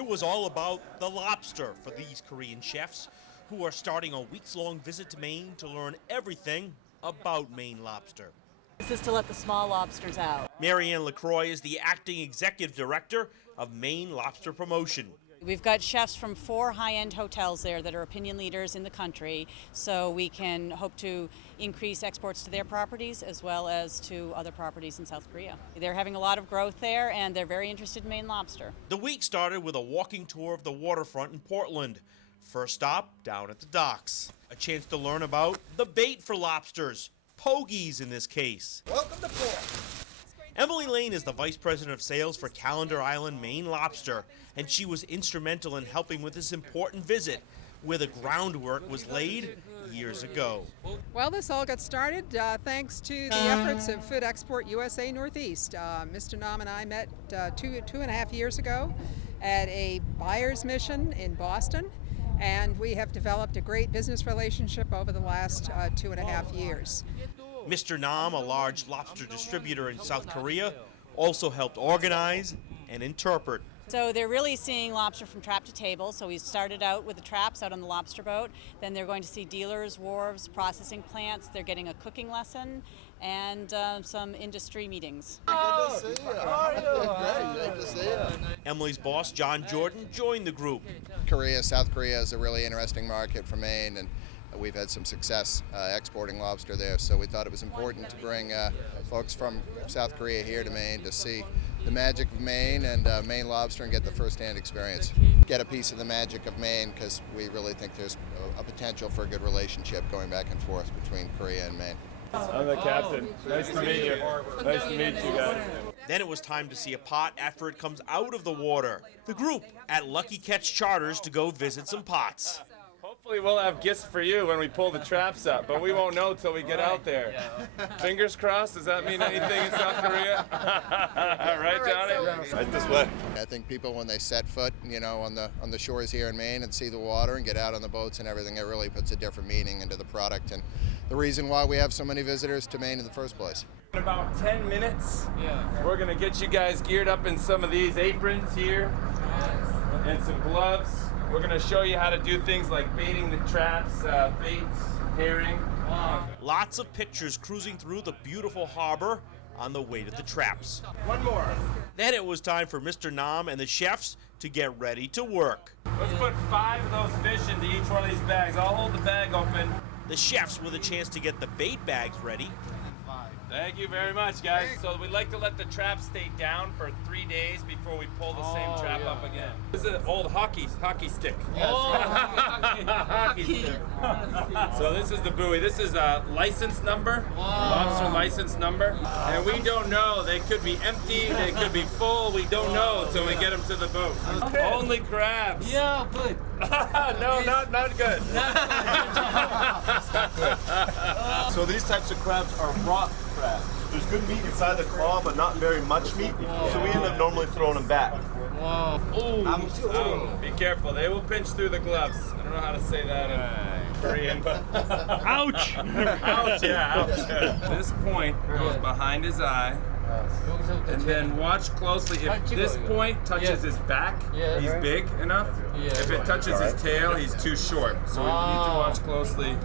It was all about the lobster for these Korean chefs who are starting a weeks-long visit to Maine to learn everything about Maine lobster. This is to let the small lobsters out. Marianne LaCroix is the acting executive director of Maine Lobster Promotion. We've got chefs from 4 high-end hotels there that are opinion leaders in the country, so we can hope to increase exports to their properties as well as to other properties in South Korea. They're having a lot of growth there, and they're very interested in Maine lobster. The week started with a walking tour of the waterfront in Portland. First stop, down at the docks. A chance to learn about the bait for lobsters, pogies in this case. Welcome to Port. Emily Lane is the Vice President of Sales for Calendar Island Maine Lobster, and she was instrumental in helping with this important visit, where the groundwork was laid years ago. Well, this all got started thanks to the efforts of Food Export USA Northeast. Mr. Nam and I met two and a half years ago at a buyer's mission in Boston, and we have developed a great business relationship over the last 2.5 years. Mr. Nam, a large lobster distributor in South Korea, also helped organize and interpret. So they're really seeing lobster from trap to table. So we started out with the traps out on the lobster boat. Then they're going to see dealers, wharves, processing plants. They're getting a cooking lesson and some industry meetings. Good to see you. How are you? Great to see you. Emily's boss, John Jordan, joined the group. South Korea is a really interesting market for Maine, and we've had some success exporting lobster there, so we thought it was important to bring folks from South Korea here to Maine to see the magic of Maine and Maine lobster and get the first-hand experience. Get a piece of the magic of Maine, because we really think there's a potential for a good relationship going back and forth between Korea and Maine. I'm the captain. Nice to meet you. Nice to meet you guys. Then it was time to see a pot after it comes out of the water. The group at Lucky Catch Charters to go visit some pots. Hopefully we'll have gifts for you when we pull the traps up, but we won't know till we get out there. Fingers crossed, does that mean anything in South Korea? Right, Johnny? Right this way. I think people, when they set foot, on the shores here in Maine and see the water and get out on the boats and everything, it really puts a different meaning into the product and the reason why we have so many visitors to Maine in the first place. In about 10 minutes, we're going to get you guys geared up in some of these aprons here and some gloves. We're going to show you how to do things like baiting the traps, baits, herring. Lots of pictures cruising through the beautiful harbor on the way to the traps. One more. Then it was time for Mr. Nam and the chefs to get ready to work. Let's put 5 of those fish into each one of these bags. I'll hold the bag open. The chefs with a chance to get the bait bags ready. Thank you very much, guys. So we'd like to let the trap stay down for 3 days before we pull the same trap up again. This is an old hockey stick. Yes. Hockey stick. So this is the buoy. This is a license number, lobster license number. And we don't know. They could be empty. They could be full. We don't know until we get them to the boat. Only crabs. Yeah, good. No, not good. So these types of crabs are rock crabs. There's good meat inside the claw, but not very much meat. So we end up normally throwing them back. Wow. Be careful. They will pinch through the gloves. I don't know how to say that in Korean, but Ouch! ouch, yeah, ouch. This point goes behind his eye. And then watch closely. If this point touches his back, he's big enough. If it touches his tail, he's too short. So we need to watch closely.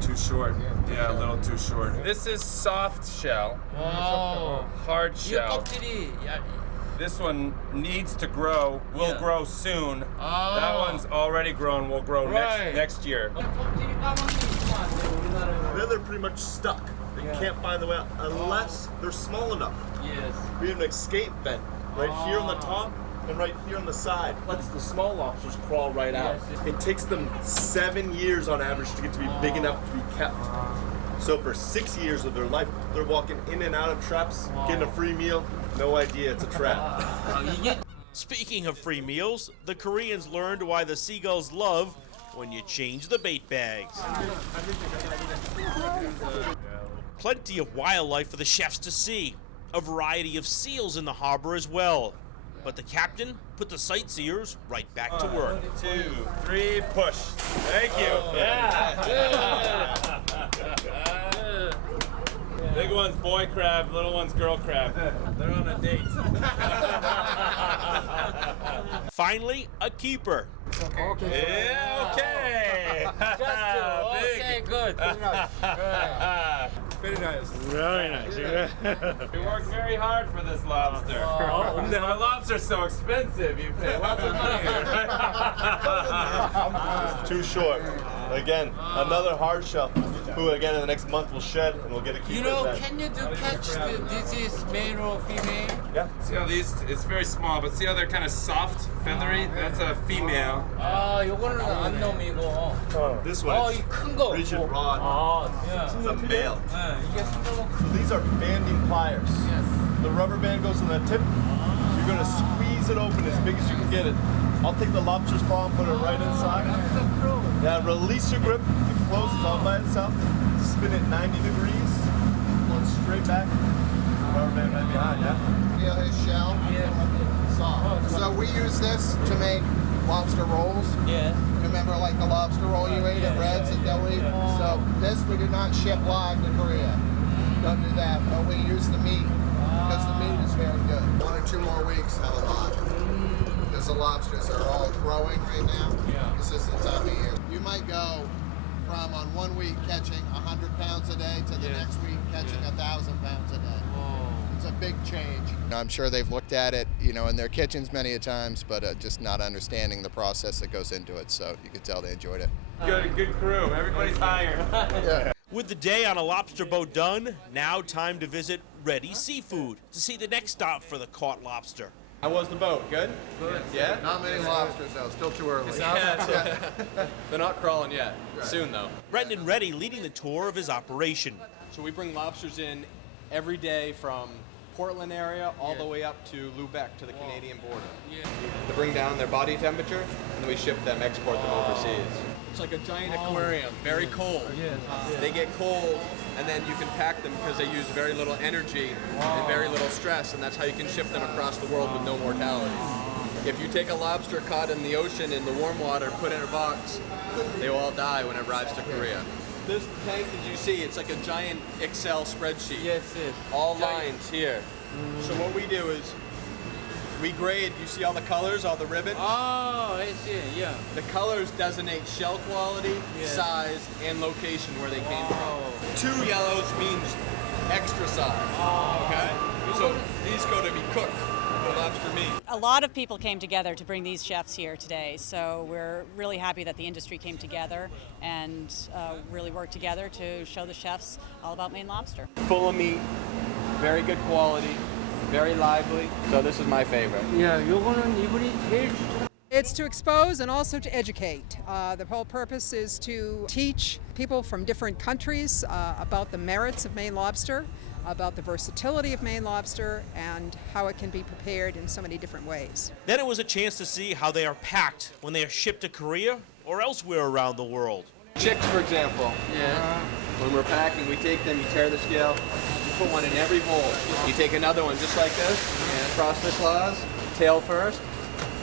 Too short. Yeah, a little too short. This is soft shell. Hard shell. This one needs to grow, will grow soon. That one's already grown, will grow next year. Then they're pretty much stuck. They can't find the way out unless they're small enough. Yes. We have an escape vent right here on the top and right here on the side. Lets the small lobsters crawl right out. It takes them 7 years on average to get to be big enough to be kept. So for 6 years of their life, they're walking in and out of traps, getting a free meal. No idea it's a trap. Speaking of free meals, the Koreans learned why the seagulls love when you change the bait bags. Plenty of wildlife for the chefs to see. A variety of seals in the harbor as well. But the captain put the sightseers right back to work. 1, 2, 3, push. Thank you. Yeah. Big one's boy crab, little one's girl crab. They're on a date. finally, a keeper. Yeah, okay. Okay, good. Very nice. Very nice. We worked very hard for this lobster. Our lobster's so expensive. You pay lots of money. It's too short. Again, another hard shell, who again in the next month will shed and we'll get a keeper. You know, then. can you do catch this is male or female? Yeah. See how these, it's very small, but see how they're kind of soft, feathery? That's a female. 아, 요거는 안 놈이고. This one is 큰 거. rigid rod. 아, This is a male. 네, 이게 순정은. So these are banding pliers. Yes. The rubber band goes on the tip. You're gonna squeeze it open as big as you can get it. I'll take the lobster's paw and put it right inside. Yeah, release your grip. It closes all by itself. Spin it 90 degrees. Going straight back. Rubber band right behind, yeah? Feel his shell? Soft. So we use this to make lobster rolls. Yeah. Remember like the lobster roll you ate at Red's at Deli? So this we do not ship live to Korea. Don't do that, but we use the meat because the meat is very good. 1 or 2 more weeks, have a lot. Because the lobsters are all growing right now. Yeah. This is the time of year. You might go from on 1 week catching 100 pounds a day to the next week catching 1,000 pounds a day. It's a big change. I'm sure they've looked at it, you know, in their kitchens many a times, but just not understanding the process that goes into it. So you could tell they enjoyed it. Good crew. Everybody's hired. Yeah. With the day on a lobster boat done, now time to visit Ready Seafood to see the next stop for the caught lobster. How was the boat? Good? Good. Yeah? Not many lobsters though, still too early. They're not crawling yet. Soon though. Brendan Reddy leading the tour of his operation. So we bring lobsters in every day from Portland area all the way up to Lubeck to the Canadian border. Yeah. To bring down their body temperature, and then we ship them, export them overseas. It's like a giant aquarium, very cold. They get cold, and then you can pack them because they use very little energy and very little stress, and that's how you can ship them across the world with no mortality. If you take a lobster caught in the ocean in the warm water and put it in a box, they will all die when it arrives to Korea. This tank, as you see, it's like a giant Excel spreadsheet. Yes, yes. All lines here. So what we do is we grade, you see all the colors, all the ribbons? Oh, I see. Yeah. The colors designate shell quality, size, and location where they came from. 2 yellows means extra size. Okay? So these go to be cooked for lobster meat. A lot of people came together to bring these chefs here today, so we're really happy that the industry came together and really worked together to show the chefs all about Maine lobster. Full of meat, very good quality, very lively. So this is my favorite. Yeah, 요거는 이분이 제일 추천. It's to expose and also to educate. The whole purpose is to teach people from different countries about the merits of Maine lobster, about the versatility of Maine lobster, and how it can be prepared in so many different ways. Then it was a chance to see how they are packed when they are shipped to Korea or elsewhere around the world. Chicks, for example. Yeah. When we're packing, we take them, you tear the scale, you put one in every bowl. You take another one just like this, across the claws, tail first,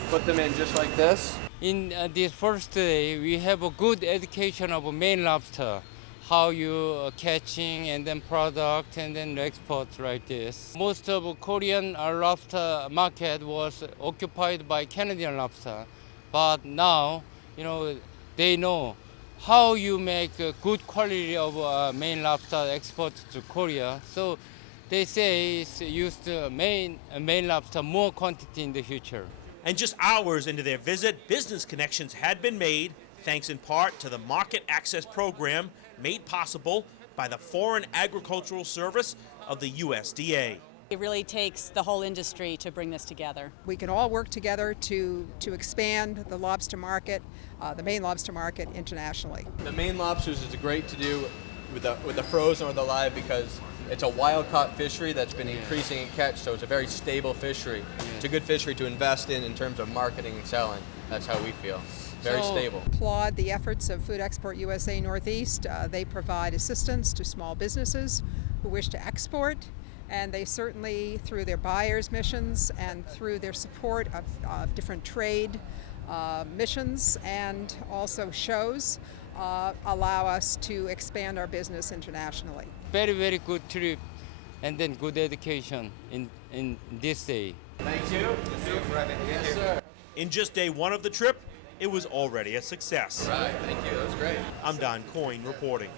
put them in just like this. In this first day, we have a good education of Maine lobster, how you catching and then product and then export like this. Most of Korean lobster market was occupied by Canadian lobster, but now, you know, they know how you make a good quality of Maine lobster export to Korea. So they say it's used to Maine lobster more quantity in the future. And just hours into their visit, business connections had been made, thanks in part to the Market Access Program made possible by the Foreign Agricultural Service of the USDA. It really takes the whole industry to bring this together. We can all work together to expand the lobster market, the Maine lobster market internationally. The Maine lobsters is great to do with the frozen or the live because it's a wild-caught fishery that's been increasing in catch, so it's a very stable fishery. It's a good fishery to invest in terms of marketing and selling. That's how we feel. Very stable. Applaud the efforts of Food Export USA Northeast. They provide assistance to small businesses who wish to export, and they certainly, through their buyers' missions and through their support of different trade missions and also shows, allow us to expand our business internationally. Very, very good trip and then good education in this day. Thank you. Yes, sir. In just day one of the trip, it was already a success. Right, thank you. That was great. I'm Don Coyne reporting.